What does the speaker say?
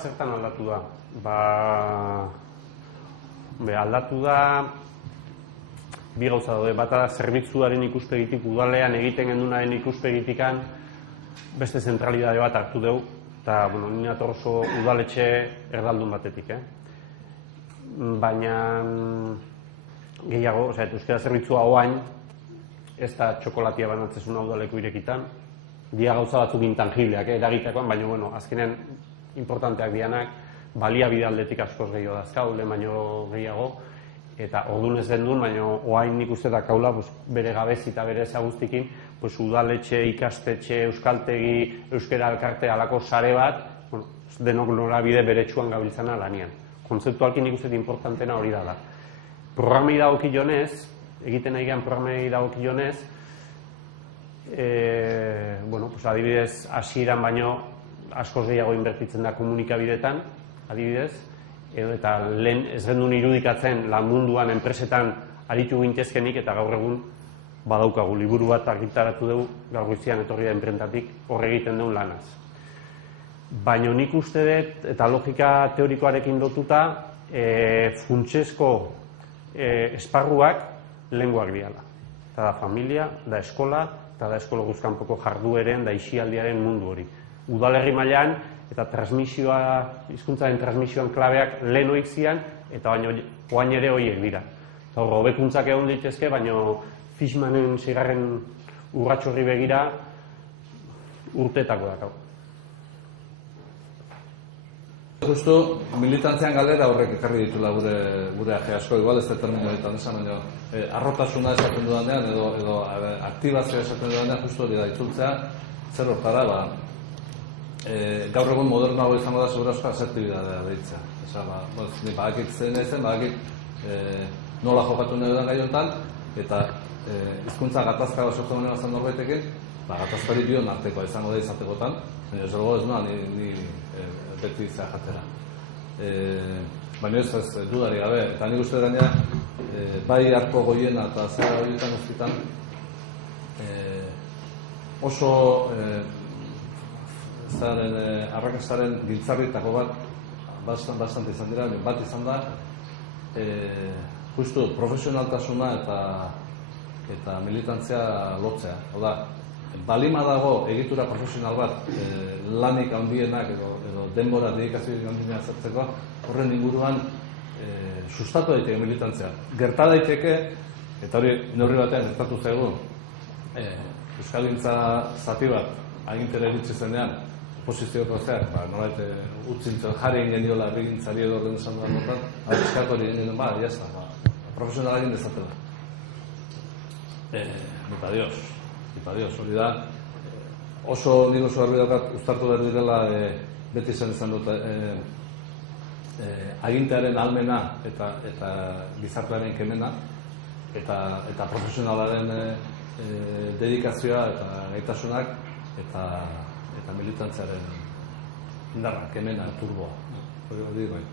zertan aldatu da? Aldatu da bi gauza daude, bata zerbitzuaren ikuspegitik, udalean egiten gendunaren ikuspegitikan beste zentralidade bat hartu dugu, eta, ni nator oso udaletxe erdaldun batetik, Baina gehiago, euskara zerbitzua oain, ez da txokolatia banatzezuna udaleku irekitan, dia gauza batzuk intangibleak, eragitakoan, baina, azkenean importanteak dianak, baliabide aldetik askoz gehiago dazkau, lehen baino gehiago, eta ordun ez den duen, baina oain nik uste da kaula bere gabezi eta bere ezaguztikin, udaletxe, ikastetxe, euskaltegi, euskara elkarte alako sare bat, denok norabide bere txuan gabiltzana lanian. Kontzeptualki nik uste importantena hori da. Programei dagokionez, egiten nahi gehan programei dagokionez, adibidez, hasieran baino askoz gehiago inbertitzen da komunikabidetan, adibidez, eta lehen ez gendun irudikatzen lan munduan, enpresetan aritu gintezkenik, eta gaur egun badaukagu, liburu bat argitaratu dugu, gaur goizian etorri da enprentatik, horre egiten dugu lanaz. Baina nik uste dut, eta logika teorikoarekin lotuta, funtsezko esparruak lenguak diala. Eta da familia, da eskola, eta da eskola guzkanpoko jardueren, da isialdiaren mundu hori. Udalerri mailan eta hizkuntzaren transmisioan klabeak lehen hoik zian, eta baino oain ere horiek dira. Hobekuntzak egon ditezke, baino Fishmanen zigarren urratxorri begira urteetako dakau. Justu, militantzean galera horrek ekarri ditula gure aje asko, igual ez da terminoetan esan, baina arrotasuna esaten dudanean, edo aktibazioa esaten dudanean, justu hori da itzultzea, zer hortara, gaur egun modernago izango da segurazko asertibidadea deitzea. Ni badakit zen ezen, badakit nola jokatu nahi dudan gai honetan, eta hizkuntza gatazka bat sortu honen bazan norbaitekin, gatazkari bion artekoa izango da izatekotan, baina ez dago ez noa ni beti izan jatera. Baina ez dudari gabe, eta nik uste gaina bai harko goiena eta zera horietan guztietan oso arrakastaren giltzarritako bat bastante izan dira, bat izan da justu profesionaltasuna eta militantzia lotzea. Oda, balima dago egitura profesional bat lanik handienak edo denbora dedikazioik handienak zertzeko, horren inguruan sustatu daiteke militantzia. Gerta daiteke, eta hori neurri batean gertatu zaigu, Euskalgintza zati bat agintere iritsi zenean, oposizioko zeak, nolait utzintzen jarri egin diola errigintzari edo den esan dudan notan, eskatu hori egin duen, jazta, profesionala egin dezatela. Nipa Dios, hori da, nik oso garbi daukat uztartu behar direla, beti izan dut, agintearen almena eta gizartearen kemena, eta profesionalaren dedikazioa eta gaitasunak, eta militantziaren indarra, kemena, turboa. Hori bai.